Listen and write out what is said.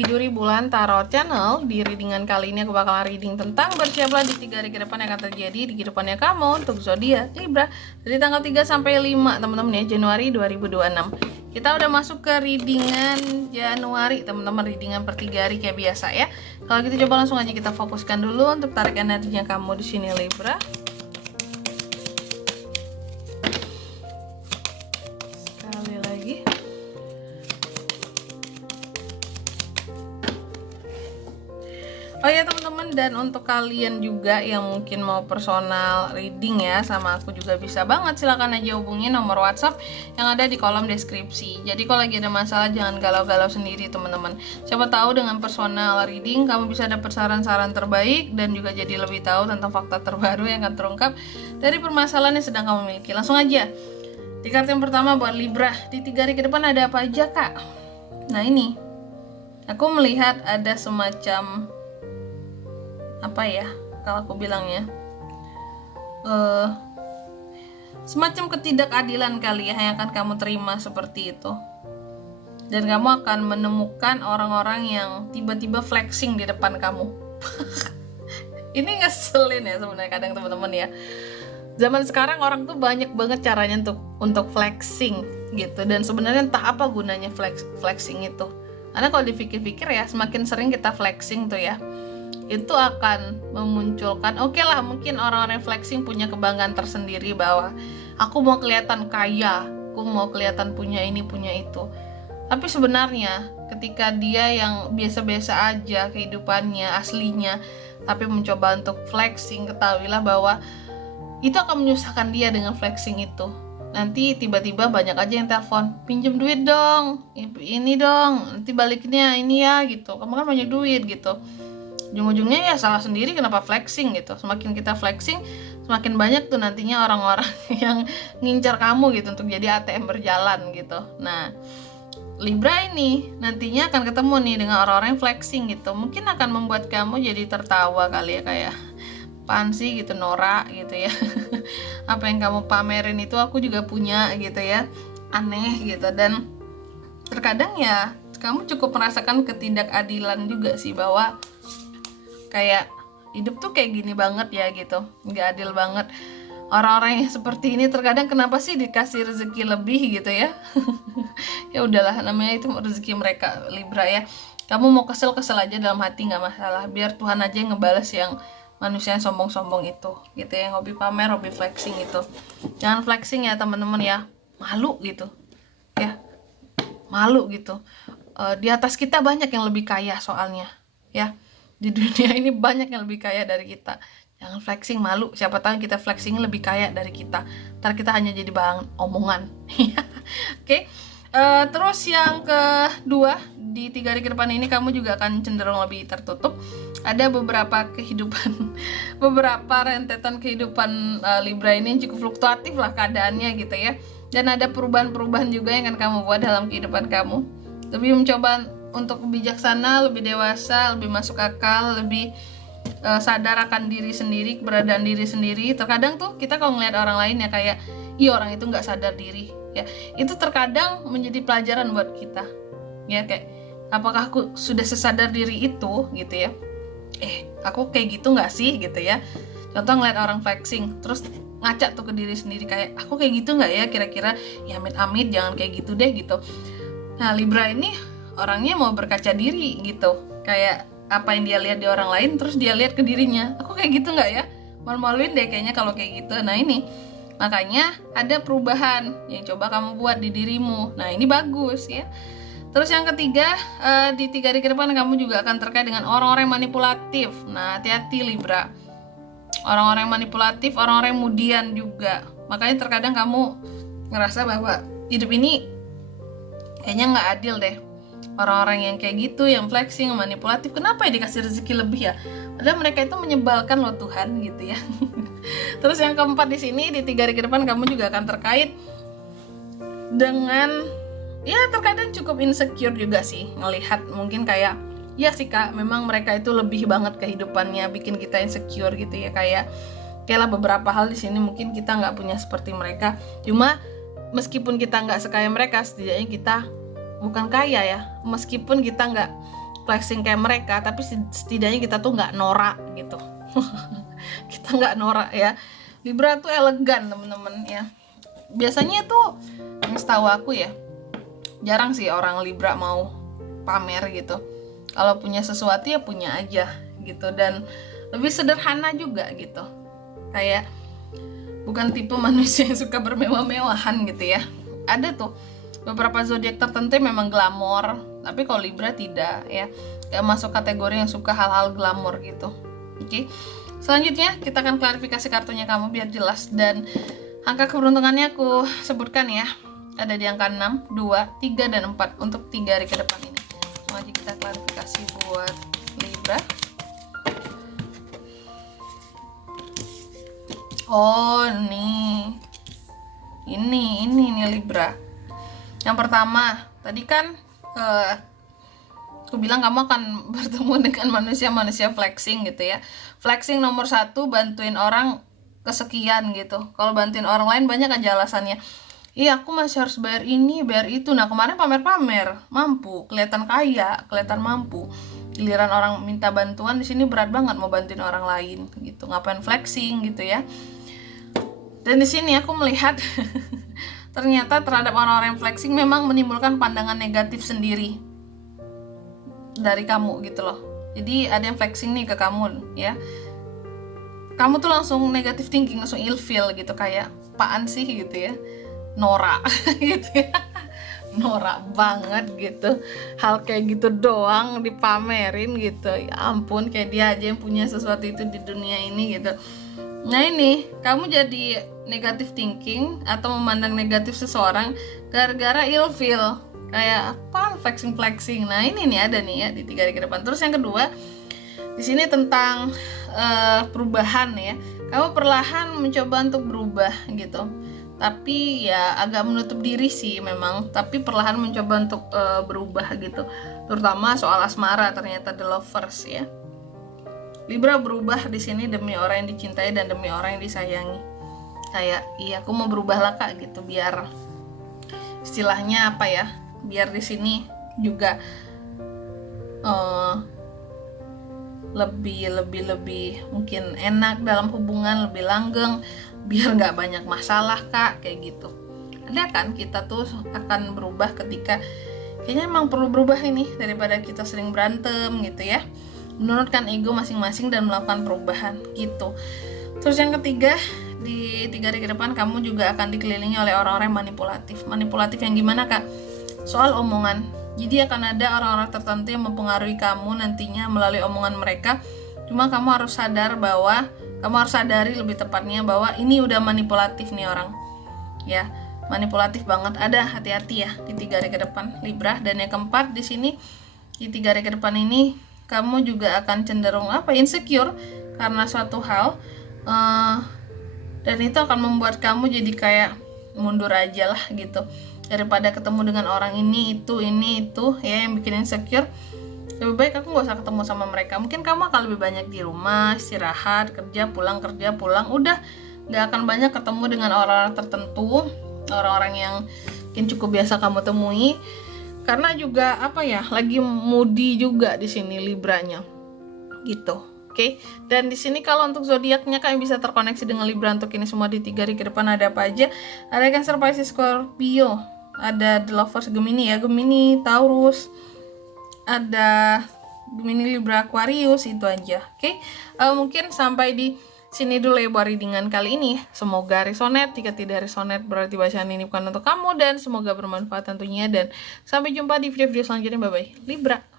Biduri Bulan Tarot Channel. Di readingan kali ini aku bakal reading tentang bersiaplah di 3 hari ke depan yang akan terjadi di kehidupannya kamu untuk zodiak Libra dari tanggal 3 sampai 5 teman-teman ya, Januari 2026. Kita udah masuk ke readingan Januari teman-teman, readingan per 3 hari kayak biasa ya. Kalau gitu coba langsung aja kita fokuskan dulu untuk tarik energinya kamu di sini Libra. Sekali lagi. Oh ya teman-teman, dan untuk kalian juga yang mungkin mau personal reading ya sama aku juga bisa banget, silahkan aja hubungi nomor WhatsApp yang ada di kolom deskripsi. Jadi kalau lagi ada masalah jangan galau-galau sendiri teman-teman. Siapa tahu dengan personal reading kamu bisa dapat saran-saran terbaik dan juga jadi lebih tahu tentang fakta terbaru yang akan terungkap dari permasalahan yang sedang kamu miliki. Langsung aja. Di kartu yang pertama buat Libra, di 3 hari ke depan ada apa aja kak? Nah ini, aku melihat ada semacam apa ya kalau aku bilangnya semacam ketidakadilan kali ya yang akan kamu terima seperti itu, dan kamu akan menemukan orang-orang yang tiba-tiba flexing di depan kamu. Ini ngeselin ya sebenarnya kadang teman-teman ya, zaman sekarang orang tuh banyak banget caranya untuk flexing gitu, dan sebenarnya entah apa gunanya flexing itu, karena kalau dipikir-pikir ya semakin sering kita flexing tuh ya itu akan memunculkan, oke lah mungkin orang-orang flexing punya kebanggaan tersendiri bahwa aku mau kelihatan kaya, aku mau kelihatan punya ini punya itu. Tapi sebenarnya ketika dia yang biasa-biasa aja kehidupannya aslinya tapi mencoba untuk flexing, ketahuilah bahwa itu akan menyusahkan dia dengan flexing itu. Nanti tiba-tiba banyak aja yang telepon, pinjem duit dong, ini dong, nanti baliknya ini ya gitu, kamu kan banyak duit gitu. Ujung-ujungnya ya salah sendiri kenapa flexing gitu. Semakin kita flexing semakin banyak tuh nantinya orang-orang yang ngincar kamu gitu untuk jadi ATM berjalan gitu. Nah Libra ini nantinya akan ketemu nih dengan orang-orang yang flexing gitu, mungkin akan membuat kamu jadi tertawa kali ya, kayak apaan sih gitu, norak gitu ya. Apa yang kamu pamerin itu aku juga punya gitu ya, aneh gitu. Dan terkadang ya kamu cukup merasakan ketidakadilan juga sih, bahwa kayak hidup tuh kayak gini banget ya gitu, nggak adil banget. Orang-orang yang seperti ini terkadang kenapa sih dikasih rezeki lebih gitu ya. Ya udahlah, namanya itu rezeki mereka Libra ya. Kamu mau kesel-kesel aja dalam hati nggak masalah, biar Tuhan aja yang ngebales yang manusia yang sombong-sombong itu gitu ya, yang hobi pamer, hobi flexing itu. Jangan flexing ya teman-teman ya, malu gitu ya, malu gitu. Di atas kita banyak yang lebih kaya soalnya ya. Di dunia ini banyak yang lebih kaya dari kita. Jangan flexing, malu. Siapa tahu kita flexing lebih kaya dari kita, ntar kita hanya jadi bahan omongan. Oke. Terus yang kedua, di 3 hari ke depan ini kamu juga akan cenderung lebih tertutup. Ada beberapa kehidupan beberapa rentetan kehidupan Libra ini yang cukup fluktuatif lah keadaannya gitu ya. Dan ada perubahan-perubahan juga yang akan kamu buat dalam kehidupan kamu. Lebih mencoba untuk bijaksana, lebih dewasa, lebih masuk akal, lebih sadar akan diri sendiri, keberadaan diri sendiri. Terkadang tuh kita kalau ngeliat orang lain ya kayak, iya orang itu nggak sadar diri ya, itu terkadang menjadi pelajaran buat kita ya, kayak apakah aku sudah sesadar diri itu gitu ya, aku kayak gitu nggak sih gitu ya. Contoh ngeliat orang flexing terus ngaca tuh ke diri sendiri, kayak aku kayak gitu nggak ya kira-kira, ya amit-amit jangan kayak gitu deh gitu. Nah Libra ini orangnya mau berkaca diri gitu, kayak apa yang dia lihat di orang lain terus dia lihat ke dirinya, aku kayak gitu nggak ya, malu-maluin deh kayaknya kalau kayak gitu. Nah ini makanya ada perubahan yang coba kamu buat di dirimu. Nah ini bagus ya. Terus yang ketiga, di 3 hari ke depan kamu juga akan terkait dengan orang-orang manipulatif. Nah hati-hati Libra, orang-orang manipulatif, orang-orang kemudian juga. Makanya terkadang kamu ngerasa bahwa hidup ini kayaknya nggak adil deh. Orang-orang yang kayak gitu, yang flexing, manipulatif, kenapa ya dikasih rezeki lebih ya? Padahal mereka itu menyebalkan loh Tuhan gitu ya. Terus yang keempat di sini, di 3 hari ke depan kamu juga akan terkait dengan ya terkadang cukup insecure juga sih, ngelihat mungkin kayak ya sih kak, memang mereka itu lebih banget kehidupannya, bikin kita insecure gitu ya, kayak lah beberapa hal di sini mungkin kita nggak punya seperti mereka. Cuma meskipun kita nggak sekaya mereka, setidaknya kita bukan kaya ya, meskipun kita nggak flexing kayak mereka, tapi setidaknya kita tuh nggak norak gitu. Kita nggak norak ya. Libra tuh elegan temen-temen ya. Biasanya tuh yang setahu aku ya, jarang sih orang Libra mau pamer gitu. Kalau punya sesuatu ya punya aja gitu, dan lebih sederhana juga gitu. Kayak bukan tipe manusia yang suka bermewah-mewahan gitu ya. Ada tuh beberapa zodiak tertentu memang glamor, tapi kalau Libra tidak ya. Gak masuk kategori yang suka hal-hal glamor gitu. Oke. Selanjutnya kita akan klarifikasi kartunya kamu biar jelas, dan angka keberuntungannya aku sebutkan ya. Ada di angka 6, 2, 3, dan 4 untuk 3 hari ke depan ini. Mari kita klarifikasi buat Libra. Oh nih, ini Libra. Yang pertama, tadi kan aku bilang kamu akan bertemu dengan manusia-manusia flexing gitu ya. Flexing nomor 1, bantuin orang kesekian gitu. Kalau bantuin orang lain banyak aja alasannya. Iya, aku masih harus bayar ini, bayar itu. Nah, kemarin pamer-pamer, mampu, kelihatan kaya, kelihatan mampu. Giliran orang minta bantuan, di sini berat banget mau bantuin orang lain gitu. Ngapain flexing gitu ya. Dan di sini aku melihat ternyata terhadap orang-orang yang flexing memang menimbulkan pandangan negatif sendiri dari kamu gitu loh. Jadi ada yang flexing nih ke kamu ya. Kamu tuh langsung negative thinking, langsung ilfeel gitu, kayak apaan sih gitu ya. Norak gitu ya, norak banget gitu, hal kayak gitu doang dipamerin gitu. Ya ampun, kayak dia aja yang punya sesuatu itu di dunia ini gitu. Nah ini kamu jadi negative thinking atau memandang negatif seseorang gara-gara ilfeel, kayak apa flexing. Nah ini nih ada nih ya di 3 hari ke depan. Terus yang kedua di sini tentang perubahan ya. Kamu perlahan mencoba untuk berubah gitu. Tapi ya agak menutup diri sih memang, tapi perlahan mencoba untuk berubah gitu, terutama soal asmara. Ternyata the lovers ya. Libra berubah di sini demi orang yang dicintai dan demi orang yang disayangi. Kayak iya aku mau berubah lah kak gitu, biar istilahnya apa ya, biar di sini juga lebih mungkin enak dalam hubungan, lebih langgeng, biar nggak banyak masalah kak, kayak gitu. Ada kan kita tuh akan berubah ketika kayaknya emang perlu berubah ini, daripada kita sering berantem gitu ya, menurunkan ego masing-masing dan melakukan perubahan gitu. Terus yang ketiga, di 3 hari ke depan kamu juga akan dikelilingi oleh orang-orang manipulatif yang gimana kak? Soal omongan. Jadi akan ada orang-orang tertentu yang mempengaruhi kamu nantinya melalui omongan mereka. Cuma kamu harus sadari lebih tepatnya bahwa ini udah manipulatif nih orang. Ya, manipulatif banget. Ada, hati-hati ya di 3 hari ke depan Libra. Dan yang keempat di sini di 3 hari ke depan ini kamu juga akan cenderung insecure karena suatu hal, dan itu akan membuat kamu jadi kayak mundur aja lah gitu, daripada ketemu dengan orang ini itu ya yang bikin insecure. Lebih baik aku gak usah ketemu sama mereka. Mungkin kamu akan lebih banyak di rumah, istirahat, kerja pulang, udah gak akan banyak ketemu dengan orang-orang tertentu, orang-orang yang mungkin cukup biasa kamu temui. Karena juga lagi moody juga di sini Libranya gitu. Oke. Dan di sini kalau untuk zodiaknya kalian bisa terkoneksi dengan Libra untuk ini semua di 3 hari ke depan. Ada apa aja? Ada Cancer, Pisces, Scorpio, ada The Lovers, Gemini ya, Gemini, Taurus, ada Gemini, Libra, Aquarius, itu aja. Oke. Mungkin sampai di sini dulu ya buat readingan kali ini. Semoga resonate. Jika tidak resonate berarti bacaan ini bukan untuk kamu, dan semoga bermanfaat tentunya. Dan sampai jumpa di video-video selanjutnya. Bye bye Libra.